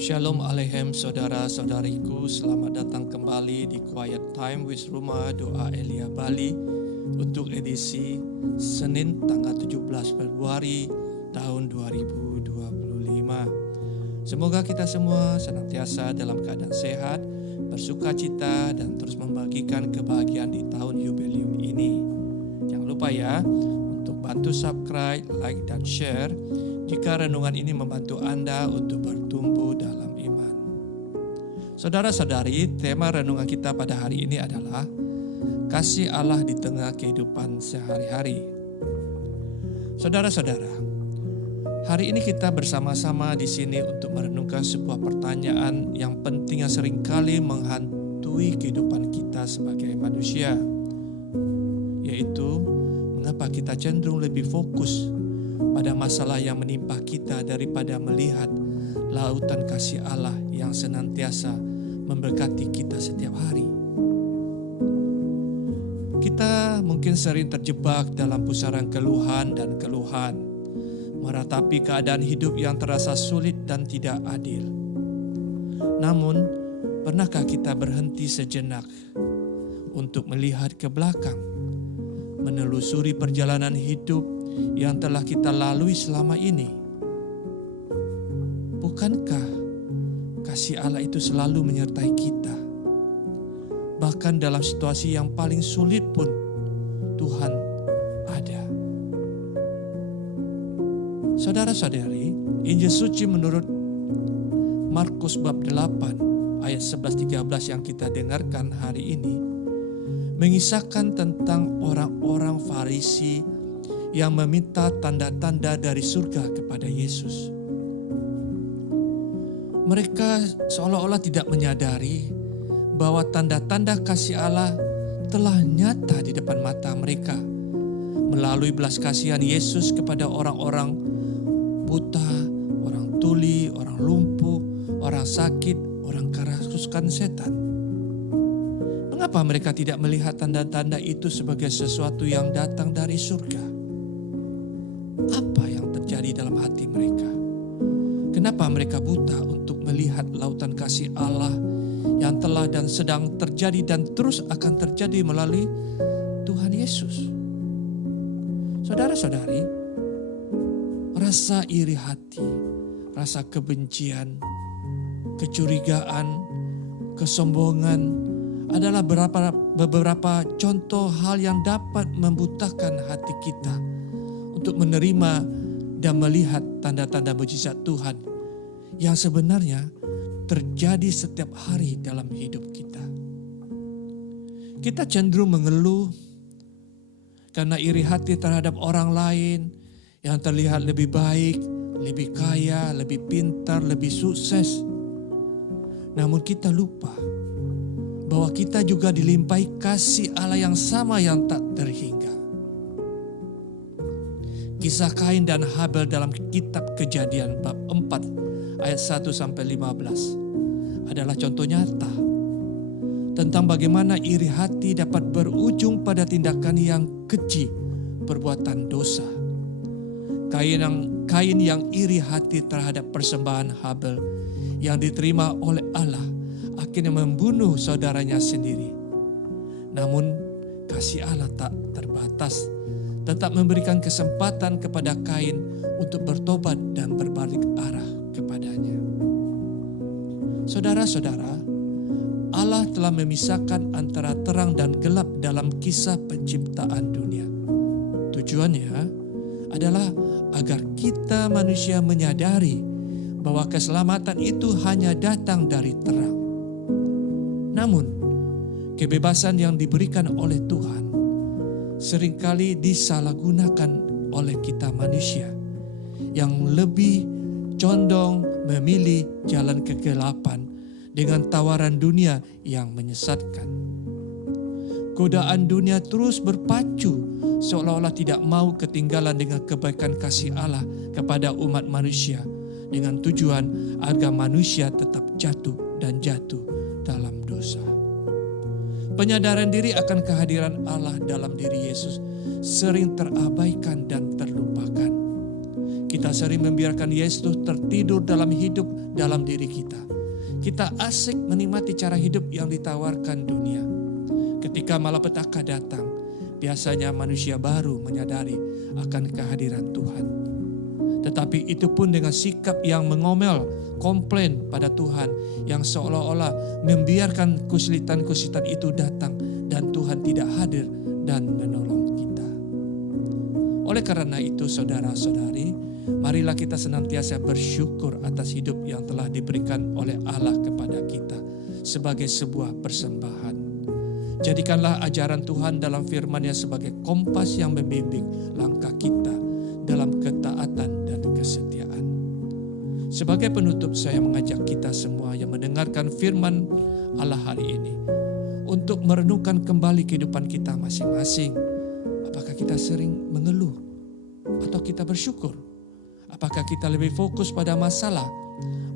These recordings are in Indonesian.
Shalom Aleichem saudara-saudariku, selamat datang kembali di Quiet Time with Rumah Doa Elia Bali untuk edisi Senin tanggal 17 Februari tahun 2025. Semoga kita semua senantiasa dalam keadaan sehat, bersukacita dan terus membagikan kebahagiaan di tahun jubileum ini. Jangan lupa ya untuk bantu subscribe, like dan share jika renungan ini membantu Anda untuk bertumbuh dalam iman. Saudara-saudari, tema renungan kita pada hari ini adalah kasih Allah di tengah kehidupan sehari-hari. Saudara-saudara, hari ini kita bersama-sama di sini untuk merenungkan sebuah pertanyaan yang penting yang seringkali menghantui kehidupan kita sebagai manusia, yaitu mengapa kita cenderung lebih fokus pada masalah yang menimpa kita daripada melihat lautan kasih Allah yang senantiasa memberkati kita setiap hari. Kita mungkin sering terjebak dalam pusaran keluhan dan keluhan, meratapi keadaan hidup yang terasa sulit dan tidak adil. Namun, pernahkah kita berhenti sejenak untuk melihat ke belakang, menelusuri perjalanan hidup yang telah kita lalui selama ini? Bukankah kasih Allah itu selalu menyertai kita? Bahkan dalam situasi yang paling sulit pun Tuhan ada. Saudara-saudari, Injil suci menurut Markus bab 8 ayat 11-13 yang kita dengarkan hari ini mengisahkan tentang orang-orang Farisi yang meminta tanda-tanda dari surga kepada Yesus. Mereka seolah-olah tidak menyadari bahwa tanda-tanda kasih Allah telah nyata di depan mata mereka melalui belas kasihan Yesus kepada orang-orang buta, orang tuli, orang lumpuh, orang sakit, orang kerasukan setan. Mengapa mereka tidak melihat tanda-tanda itu sebagai sesuatu yang datang dari surga? Apa yang terjadi dalam hati mereka? Kenapa mereka buta untuk melihat lautan kasih Allah yang telah dan sedang terjadi dan terus akan terjadi melalui Tuhan Yesus? Saudara-saudari, rasa iri hati, rasa kebencian, kecurigaan, kesombongan adalah beberapa contoh hal yang dapat membutakan hati kita untuk menerima dan melihat tanda-tanda mujizat Tuhan yang sebenarnya terjadi setiap hari dalam hidup kita. Kita cenderung mengeluh karena iri hati terhadap orang lain yang terlihat lebih baik, lebih kaya, lebih pintar, lebih sukses. Namun kita lupa bahwa kita juga dilimpahi kasih Allah yang sama yang tak terhingga. Kisah Kain dan Habel dalam kitab Kejadian bab 4 ayat 1-15 adalah contoh nyata tentang bagaimana iri hati dapat berujung pada tindakan yang keji, perbuatan dosa. Kain yang iri hati terhadap persembahan Habel yang diterima oleh Allah akhirnya membunuh saudaranya sendiri. Namun kasih Allah tak terbatas, tetap memberikan kesempatan kepada Kain untuk bertobat dan berbalik arah kepadanya. Saudara-saudara, Allah telah memisahkan antara terang dan gelap dalam kisah penciptaan dunia. Tujuannya adalah agar kita manusia menyadari bahwa keselamatan itu hanya datang dari terang. Namun, kebebasan yang diberikan oleh Tuhan seringkali disalahgunakan oleh kita manusia yang lebih condong memilih jalan kegelapan dengan tawaran dunia yang menyesatkan. Godaan dunia terus berpacu seolah-olah tidak mau ketinggalan dengan kebaikan kasih Allah kepada umat manusia dengan tujuan agar manusia tetap jatuh dan jatuh dalam dosa. Penyadaran diri akan kehadiran Allah dalam diri Yesus sering terabaikan dan terlupakan. Kita sering membiarkan Yesus tertidur dalam hidup dalam diri kita. Kita asik menikmati cara hidup yang ditawarkan dunia. Ketika malapetaka datang, biasanya manusia baru menyadari akan kehadiran Tuhan. Tetapi itu pun dengan sikap yang mengomel, komplain pada Tuhan, yang seolah-olah membiarkan kesulitan-kesulitan itu datang dan Tuhan tidak hadir dan menolong kita. Oleh karena itu, saudara-saudari, marilah kita senantiasa bersyukur atas hidup yang telah diberikan oleh Allah kepada kita sebagai sebuah persembahan. Jadikanlah ajaran Tuhan dalam firman-Nya sebagai kompas yang membimbing langkah kita dalam ketaatan dan kesetiaan. Sebagai penutup, saya mengajak kita semua yang mendengarkan firman Allah hari ini untuk merenungkan kembali kehidupan kita masing-masing. Apakah kita sering mengeluh atau kita bersyukur? Apakah kita lebih fokus pada masalah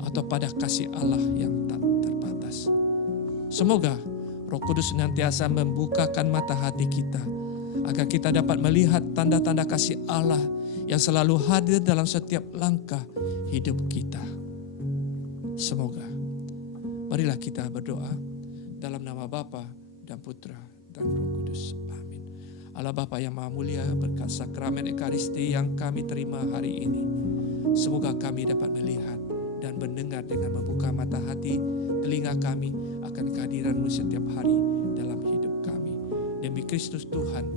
atau pada kasih Allah yang tak terbatas? Semoga Roh Kudus senantiasa membukakan mata hati kita agar kita dapat melihat tanda-tanda kasih Allah yang selalu hadir dalam setiap langkah hidup kita. Semoga. Marilah kita berdoa dalam nama Bapa dan Putra dan Roh Kudus. Amin. Allah Bapa yang Maha Mulia, berkat sakramen Ekaristi yang kami terima hari ini, semoga kami dapat melihat dan mendengar dengan membuka mata hati, telinga kami akan kehadiran-Mu setiap hari dalam hidup kami. Demi Kristus Tuhan,